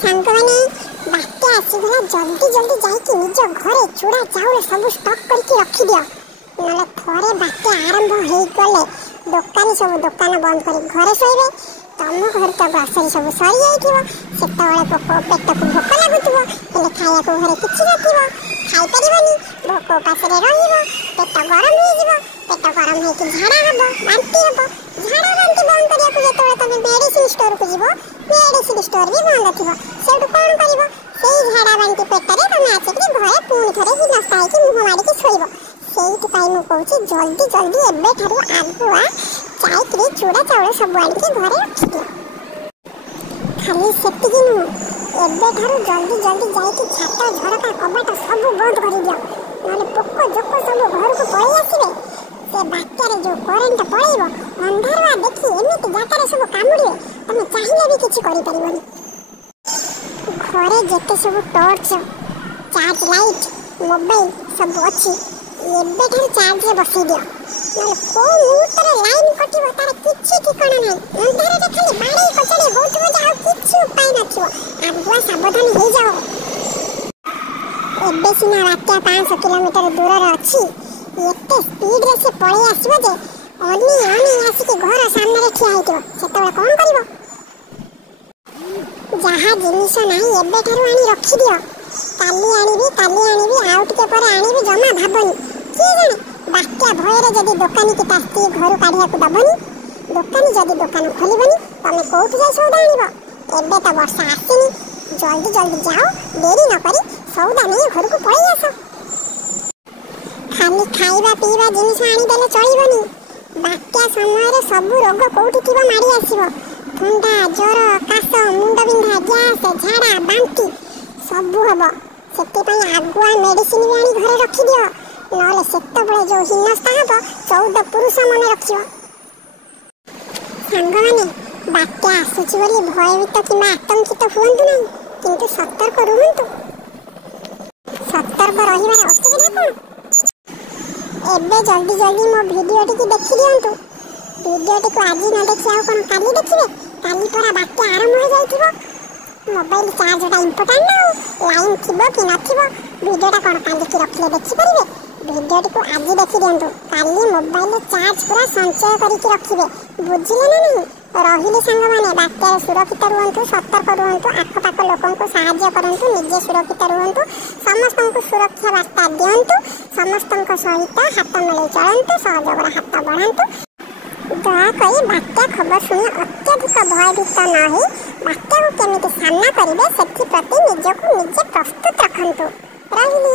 सांग मैंने बात्या आसीगला जल्दी जल्दी जाइए निज घरे चूड़ा चाउल सब स्टॉक करके रखी दियो नले थोड़े बात्या आरंभ हो गले दुकानी सब दुकान बंद कर घरे सोइबे तुम घर तो ग्रोसरी सब सरी जाइथिबो सेतबेले पेट को भोक लागुथिबो हेले खाया को घरे किछि नथिबो खाइ परिबनी भोक पासरे रहिबो पेट गरम हो जिवो पेट गरम हो कि झाड़ा हबो बांती हबो झाड़ा बांती बंद करिया को जेतबेले तमे मेडिसिन स्टोर को जिवो मेडिसिन स्टोर भी बंद थिबो सेटु कोन करिवो सेई झाड़ा बांती पेटरे तमे आछिकरी घरे पुणी थरे हि नस्ता है कि मुह मारी कि सोइबो सेइति पाई मु कहूची जल्दी जल्दी एबे थारु आगुआ चाइकरी चूड़ा चाउल सब आनिके घरे रखी दियो खाली सेतिकी नु एबे थारु जल्दी जल्दी जाइके छाता झरका कबाट सब बंद करि दियो नले पोको जोको सब घर को पळै आसीबे से बात्यारे जो करंट पळैबो अंधारवा देखि एमिति जाकारे सब कामुडिबे तमे चाहिले भी किछि करि परिबनी घरे जेते सब टॉर्च चार्ज लाइट मोबाइल सब अछि एबे थारु चार्ज रे बसि दियो नले को मुहूर्तरे लाइन कटिबो तार किछि ठिकाना नै अंधारे खाली बाड़ी कचड़ी होतबो जे आ किछि उपाय नथिबो आगुआ सावधान हो जाओ एबे सिना बात्या 500 किलोमीटर दूर रे अछि एते स्पीड रे से पळे आसीबो जे ओनी आसी के घर सामने रे ठिया हेतिबो सेतबेले कोन करिवो जहा जिनिस नाही एबे थारु आनी रखी दियो काली आनीबी आउट के पर आनीबी जमा भाबनी की जाने बात्या भयरे जदी दुकानी के तास्ती घर काढिया को दबनी दुकानी जदी दुकान खोलिबनी तमे कोठ जाय सौदा आनिबो एबे त वर्षा आसीनी जल्दी जल्दी जाओ देरी न करी सौदा नै घर को पळै आसो खाली खाइबा पीबा जिनिस आनी देले चलिबनी बात्या समय रे सब रोग कोठी थिबा मारी आसीबो ठंडा ज्वर काश मुंड बिंधा गैस झाड़ा बांती सब हबो सेते पई आगुआ मेडिसिन भी आनी घरे रखी दियो नले सेतबेले जो हिनस्ता हबो 14 पुरुष मन रखियो सांग माने बात्या आसुची बोली भयभीत किमा आतंकित हुअन्तु नहीं किंतु सतर्क रुहन्तु सतर्क रहिबार असुविधा कोन एबे जल्दी जल्दी मो वीडियोटी की देखि दियन्तु वीडियोटी को आज न देखि आउ कोन काली देखिबे काली परा बात्या आरंभ हो जाइथिबो मोबाइल चार्ज टा इंपोर्टेंट ना लाइन थिबो कि नथिबो वीडियोटा कोन काली की रखले देखि परिबे वीडियोटी को आज देखि दियन्तु काली मोबाइल चार्ज पूरा संचय करिकि रखिबे बुझिले ना नहीं रहिले संग माने बात्या सुरक्षित रुहन्तु सतर्क रुहन्तु आखपाख लोकन को सहाय्य करन्तु निजे सुरक्षित रुहन्तु समस्तन को सुरक्षा वार्ता दियन्तु समस्तन को सहित हाथ मिलाई चलन्तु सहयोगर हाथ बढ़ान्तु दया करी बात्या खबर सुनी अत्यधिक भयभीत न हो बात्या को केमिति सामना करिवे सेथि प्रति निजको निजे प्रस्तुत रखन्तु रहिली।